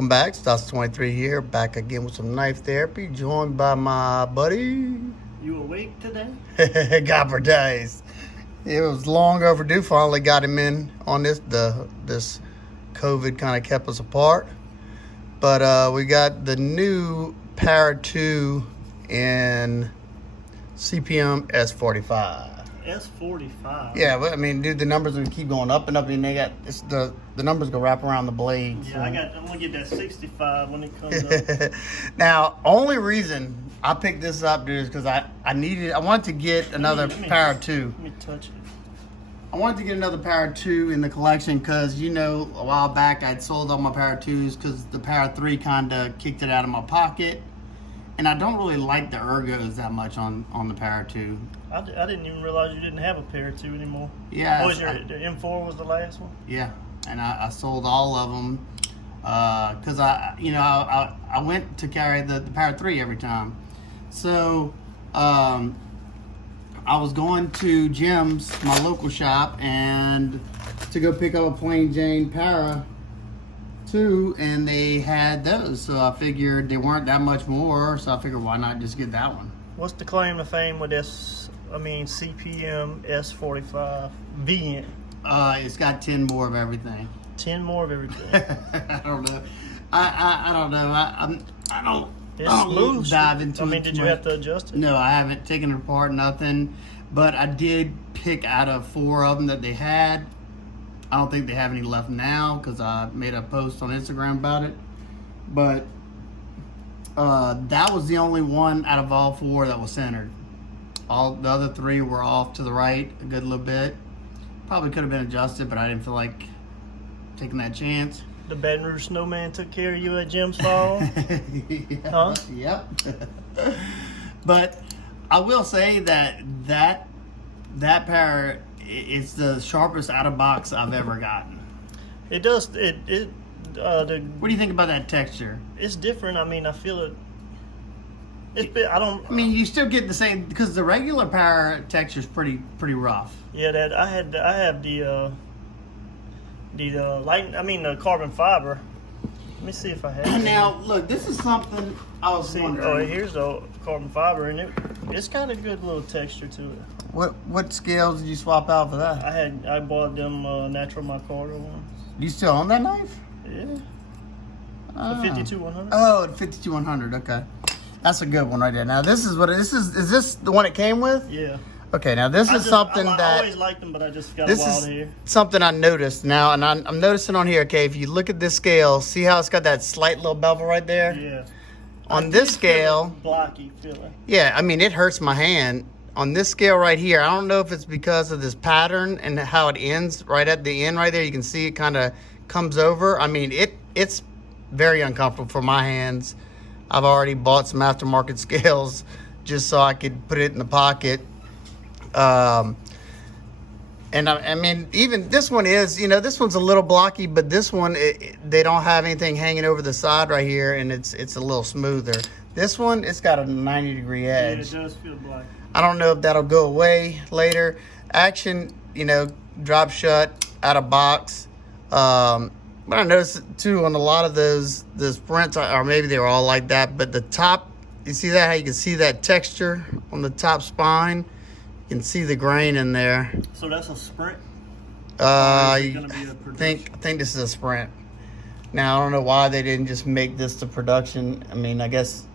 Welcome back, Stas23 here, back again with some knife therapy, joined by my buddy. You awake today? Gopper days. It was long overdue, finally got him in on this. This COVID kind of kept us apart. But we got the new Para 2 in CPM S45. S45? Yeah, but I mean, dude, the numbers will keep going up and up, and they got the numbers go wrap around the blade. Yeah, so. I'm gonna get that 65 when it comes up. Now, only reason I picked this up, dude, is because I wanted to get another Para 2. Let me touch it. I wanted to get another Para 2 in the collection because, you know, a while back I'd sold all my Para 2s because the Para 3 kind of kicked it out of my pocket. And I don't really like the ergos that much on the Para 2. I didn't even realize you didn't have a Para 2 anymore. Yeah. The M4 was the last one? Yeah, and I sold all of them because I went to carry the Para 3 every time. So I was going to Jim's, my local shop, and to go pick up a plain Jane Para 2, and they had those. So I figured they weren't that much more, so I figured why not just get that one. What's the claim to fame with CPM S45VN? It's got 10 more of everything. 10 more of everything. I don't know. I don't know. I don't. It's I don't smooth. dive into it. I mean, did you have to adjust it? No, I haven't taken it apart, nothing. But I did pick out of 4 of them that they had. I don't think they have any left now because I made a post on Instagram about it. But that was the only one out of all 4 that was centered. All the other 3 were off to the right a good little bit. Probably could have been adjusted, but I didn't feel like taking that chance. The Baton Rouge Snowman took care of you at Jim's Fall? Yeah, huh? Yep. But I will say that Para, it's the sharpest out of box I've ever gotten. It does. What do you think about that texture? It's different. I mean, I feel it. I mean, you still get the same because the regular Para texture is pretty rough. Yeah, I have the the carbon fiber. Let me see if I have it. Now, look, this is something I was wondering. Oh, here's the carbon fiber, and it's got a good little texture to it. What scales did you swap out for that? I bought them natural micarta ones. Do you still own that knife? Yeah. The 52100. Oh, the 52100. Okay, that's a good one right there. Now, this is what this is. Is this the one it came with? Yeah. Okay, now this is something that I always liked them, but I just got a wild here. Something I noticed now, and I'm noticing on here. Okay, if you look at this scale, see how it's got that slight little bevel right there? Yeah. On this scale, blocky feeling. Yeah, I mean it hurts my hand. On this scale right here, I don't know if it's because of this pattern and how it ends right at the end right there. You can see it kind of comes over. I mean it's very uncomfortable for my hands. I've already bought some aftermarket scales just so I could put it in the pocket. And I mean, even this one is, this one's a little blocky, but this one, they don't have anything hanging over the side right here, and it's a little smoother. This one, it's got a 90-degree edge. Yeah, it does feel black. I don't know if that'll go away later. Action, drop shut, out of box. But I noticed too on a lot of those prints, or maybe they were all like that, but the top, you see that, how you can see that texture on the top spine? You can see the grain in there. So that's a Sprint? I think this is a Sprint. Now, I don't know why they didn't just make this to production. I mean, I guess,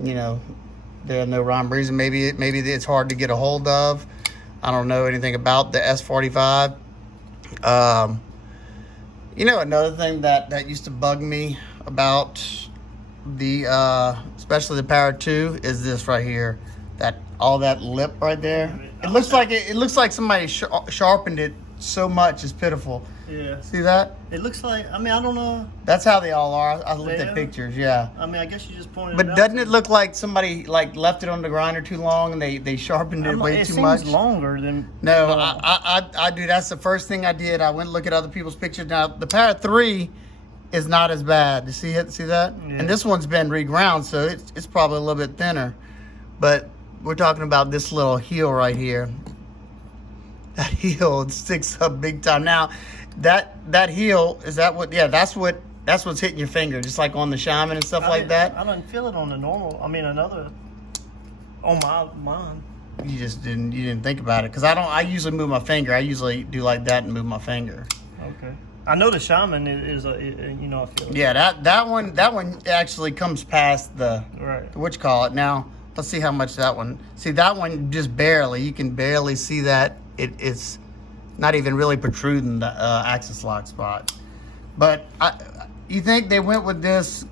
there's no rhyme or reason. Maybe it's hard to get a hold of. I don't know anything about the S45. Another thing that used to bug me about especially the Para 2 is this right here. All that lip right there. It looks like somebody sharpened it so much. It's pitiful. Yeah. See that? It looks like, I don't know. That's how they all are. I looked at pictures, yeah. I guess you just pointed but it out. But doesn't it look like somebody left it on the grinder too long and they sharpened it way too much? It seems longer than... No, I do. That's the first thing I did. I went and looked at other people's pictures. Now, the Para 3 is not as bad. You see it? See that? Yeah. And this one's been reground, so it's probably a little bit thinner. But we're talking about this little heel right here. That heel, it sticks up big time. Now, that heel, is that what? Yeah, that's what that's what's hitting your finger, just like on the Shaman and stuff like that. I didn't feel it on the normal. I mean, on mine. You just didn't think about it, because I usually move my finger. I usually do like that and move my finger. Okay. I know the Shaman is I feel it. Yeah, that one actually comes past the Right. what you call it. Now let's see how much that one. See, that one just barely. You can barely see that. It's not even really protruding the axis lock spot. But you think they went with this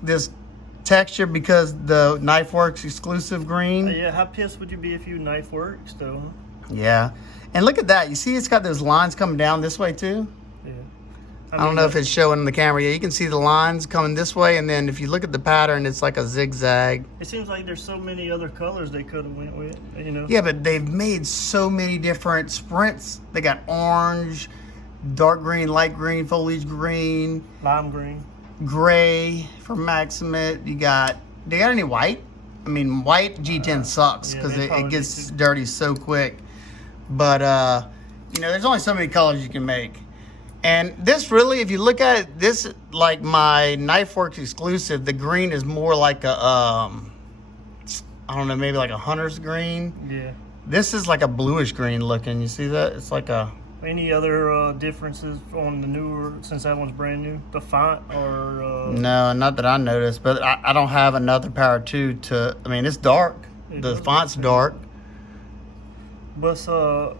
texture because the Knife Works exclusive green? Yeah. How pissed would you be if you Knife Works though? Yeah. And look at that. You see, it's got those lines coming down this way too. Yeah. I don't know if it's showing in the camera. Yeah, you can see the lines coming this way, and then if you look at the pattern, it's like a zigzag. It seems like there's so many other colors they could have went with, Yeah, but they've made so many different sprints. They got orange, dark green, light green, foliage green, lime green, gray for Maximate. They got any white? I mean, white G10 sucks because it gets dirty so quick. But there's only so many colors you can make. And this really, if you look at it, this, like my Knife Works exclusive, the green is more like a, I don't know, maybe like a hunter's green. Yeah. This is like a bluish green looking. You see that? It's like a... Any other differences on the newer, since that one's brand new? The font or... No, not that I noticed, but I don't have another Para 2 to... I mean, it's dark. The font's dark. But, so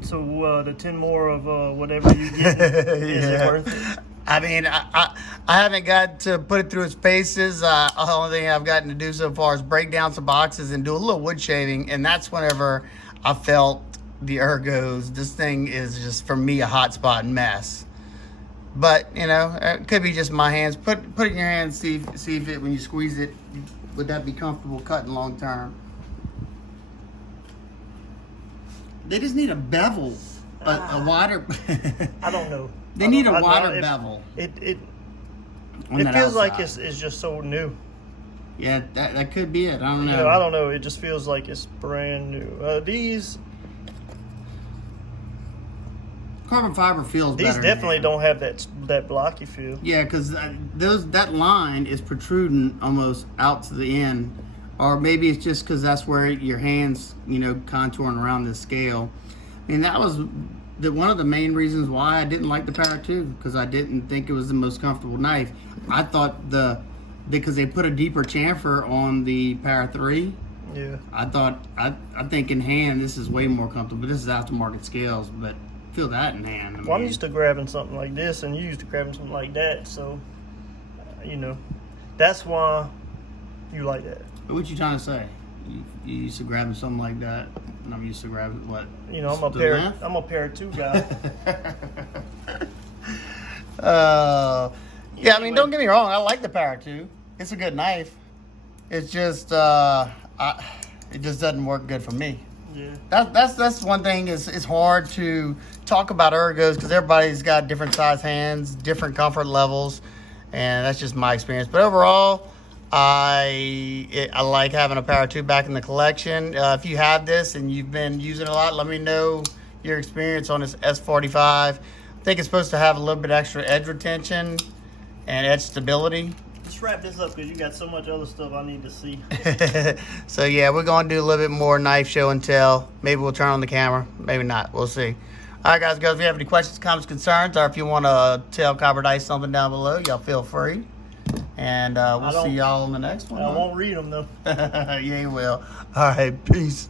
the 10 more of whatever you get, is it worth it? I mean, I haven't got to put it through its paces. The only thing I've gotten to do so far is break down some boxes and do a little wood shaving, and that's whenever I felt the ergos. This thing is just, for me, a hot spot mess. But it could be just my hands. Put it in your hands, see if it, when you squeeze it, would that be comfortable cutting long term? They just need a bevel, a wider. I don't know. They need a wider bevel. It feels like it's just so new. Yeah, that could be it. I don't know. I don't know. It just feels like it's brand new. These carbon fiber feels better. These definitely don't have that blocky feel. Yeah, because that line is protruding almost out to the end. Or maybe it's just because that's where your hands, contouring around the scale. I mean, that was one of the main reasons why I didn't like the Para 2, because I didn't think it was the most comfortable knife. I thought because they put a deeper chamfer on the Para 3. Yeah. I think in hand this is way more comfortable. This is aftermarket scales, but feel that in hand. I'm used to grabbing something like this, and you used to grabbing something like that. So, that's why you like that. What you trying to say? You used to grabbing something like that, and I'm used to grabbing what? I'm a Para 2 guy. Yeah, I mean, don't get me wrong. I like the Para 2. It's a good knife. It's just it just doesn't work good for me. Yeah. That's one thing. It's hard to talk about ergos because everybody's got different size hands, different comfort levels, and that's just my experience. But overall, I like having a Para 2 back in the collection. If you have this and you've been using it a lot, let me know your experience on this S45. I think it's supposed to have a little bit extra edge retention and edge stability. Let's wrap this up because you got so much other stuff I need to see. So yeah, we're going to do a little bit more knife show and tell. Maybe we'll turn on the camera. Maybe not. We'll see. All right, guys, if you have any questions, comments, concerns, or if you want to tell Copper Dice something down below, y'all feel free. And we'll see y'all on the next one. I won't read them, though. Yeah, you will. All right, peace.